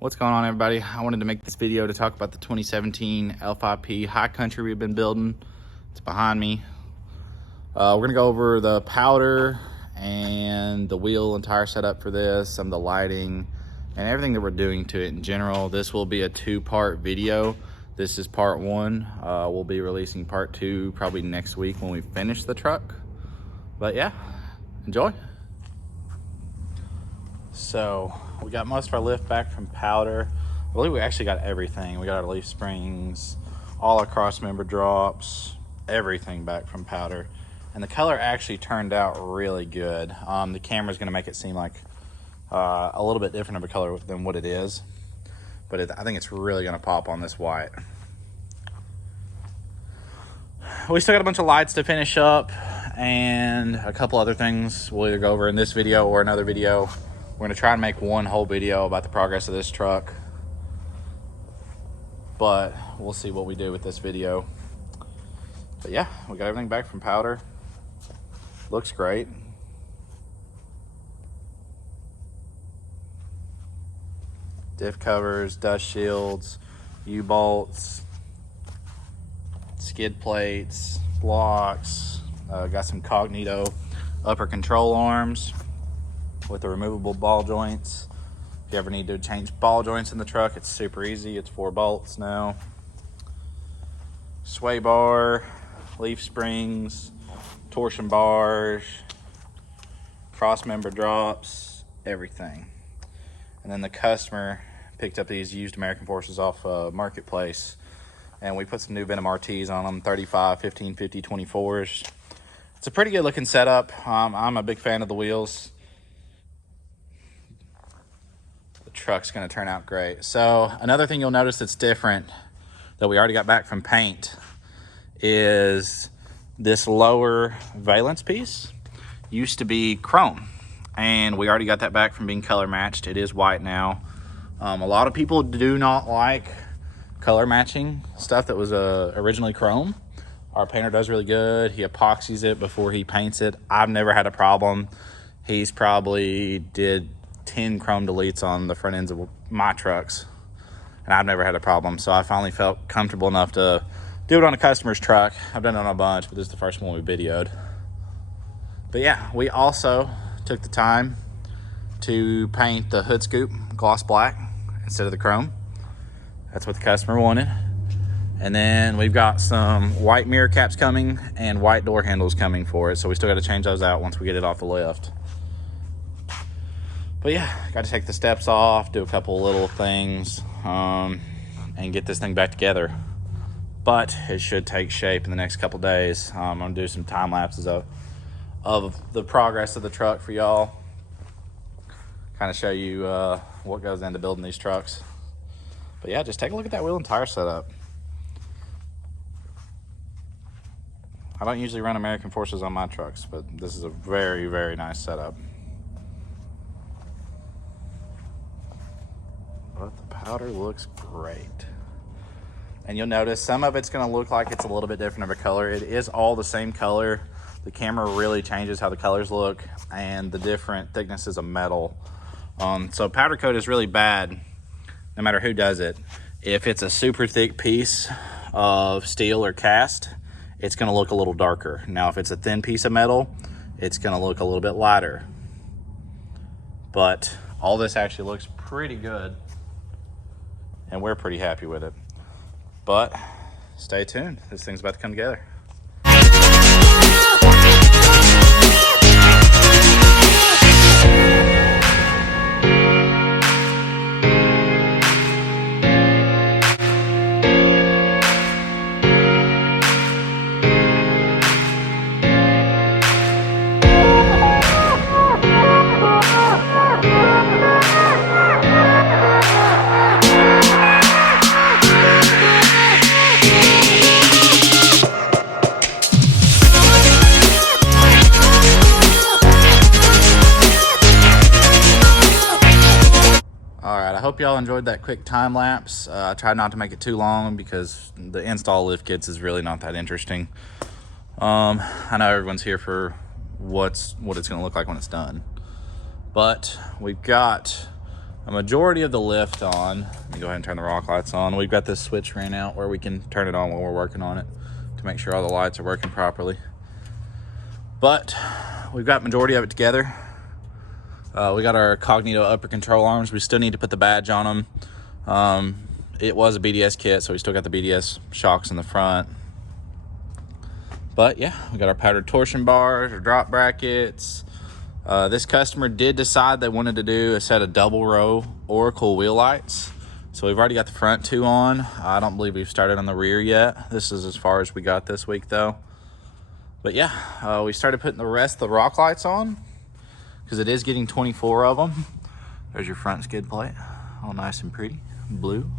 What's going on, everybody? I wanted to make this video to talk about the 2017 L5P High Country we've been building. It's behind me. We're gonna go over the powder and the wheel and tire setup for this, some of the lighting and everything that we're doing to it in general. This will be a two-part video. This is part one. We'll be releasing part two probably next week when we finish the truck. But yeah, enjoy. So we got most of our lift back from powder. I believe we actually got everything. We got our leaf springs, all our cross member drops, everything back from powder. And the color actually turned out really good. The camera's gonna make it seem like a little bit different of a color than what it is. But I think it's really gonna pop on this white. We still got a bunch of lights to finish up and a couple other things we'll either go over in this video or another video. We're gonna try and make one whole video about the progress of this truck, but we'll see what we do with this video. But yeah, we got everything back from powder. Looks great. Diff covers, dust shields, U-bolts, skid plates, blocks. Got some Cognito upper control arms with the removable ball joints. If you ever need to change ball joints in the truck, it's super easy. It's 4 bolts now. Sway bar, leaf springs, torsion bars, cross member drops, everything. And then the customer picked up these used American Forces off Marketplace, and we put some new Venom RTs on them, 35, 1550, 24s. It's a pretty good looking setup. I'm a big fan of the wheels. The truck's gonna turn out great. So another thing you'll notice that's different that we already got back from paint is this lower valence piece used to be chrome, and we already got that back from being color matched. It is white now. A lot of people do not like color matching stuff that was originally chrome. Our painter does really good. He epoxies it before he paints it. I've never had a problem. He's probably did 10 chrome deletes on the front ends of my trucks, and I've never had a problem. So I finally felt comfortable enough to do it on a customer's truck. I've done it on a bunch, but this is the first one we videoed. But yeah, we also took the time to paint the hood scoop gloss black instead of the chrome. That's what the customer wanted. And then we've got some white mirror caps coming and white door handles coming for it. So we still got to change those out once we get it off the lift. But yeah, got to take the steps off, do a couple little things, and get this thing back together. But it should take shape in the next couple days. I'm gonna do some time lapses of the progress of the truck for y'all. Kind of show you what goes into building these trucks. But yeah, just take a look at that wheel and tire setup. I don't usually run American Forces on my trucks, but this is a very, very nice setup. But the powder looks great. And you'll notice some of it's gonna look like it's a little bit different of a color. It is all the same color. The camera really changes how the colors look and the different thicknesses of metal. So powder coat is really bad no matter who does it. If it's a super thick piece of steel or cast, it's gonna look a little darker. Now, if it's a thin piece of metal, it's gonna look a little bit lighter. But all this actually looks pretty good, and we're pretty happy with it. But stay tuned, this thing's about to come together. I hope y'all enjoyed that quick time lapse. I tried not to make it too long because the install lift kits is really not that interesting. I know everyone's here for what it's going to look like when it's done. But we've got a majority of the lift on. Let me go ahead and turn the rock lights on. We've got this switch ran out where we can turn it on while we're working on it to make sure all the lights are working properly. But we've got majority of it together. We got our Cognito upper control arms. We still need to put the badge on them. It was a BDS kit, so we still got the BDS shocks in the front. But yeah, we got our powdered torsion bars, our drop brackets. This customer did decide they wanted to do a set of double row Oracle wheel lights. So we've already got the front two on. I don't believe we've started on the rear yet. This is as far as we got this week though. But yeah, we started putting the rest of the rock lights on because it is getting 24 of them. There's your front skid plate, all nice and pretty, blue.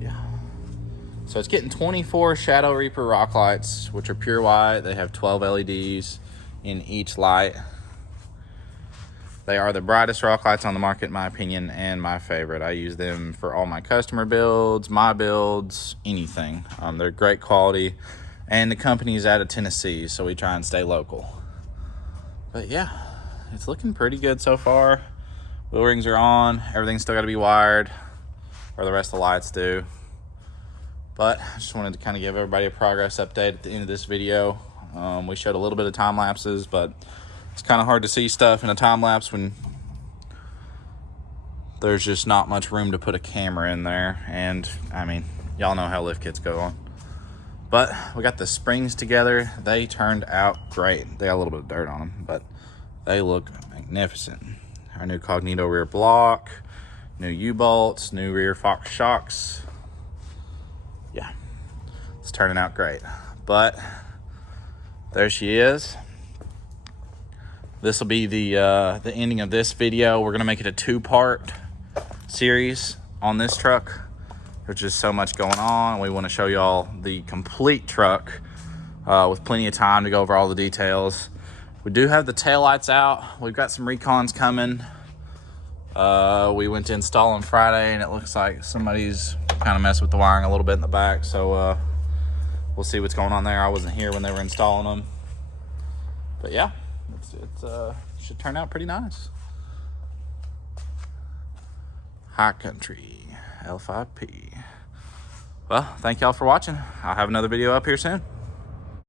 Yeah. So it's getting 24 Shadow Reaper rock lights, which are pure white. They have 12 LEDs in each light. They are the brightest rock lights on the market in my opinion, and my favorite. I use them for all my customer builds, my builds, anything. They're great quality, and the company's out of Tennessee, so we try and stay local. But yeah, it's looking pretty good so far. Wheel rings are on, everything's still got to be wired, or the rest of the lights do. But I just wanted to kind of give everybody a progress update at the end of this video. We showed a little bit of time lapses, but it's kind of hard to see stuff in a time lapse when there's just not much room to put a camera in there. And I mean, y'all know how lift kits go on. But we got the springs together. They turned out great. They got a little bit of dirt on them, but they look magnificent. Our new Cognito rear block, new U-bolts, new rear Fox shocks. Yeah, it's turning out great. But there she is. This will be the ending of this video. We're gonna make it a two-part series on this truck. There's just so much going on. We want to show y'all the complete truck with plenty of time to go over all the details. We do have the taillights out. We've got some recons coming. We went to install on Friday, and it looks like somebody's kind of messed with the wiring a little bit in the back. So we'll see what's going on there. I wasn't here when they were installing them. But yeah, it should turn out pretty nice. High Country L5P. Well, thank y'all for watching. I'll have another video up here soon.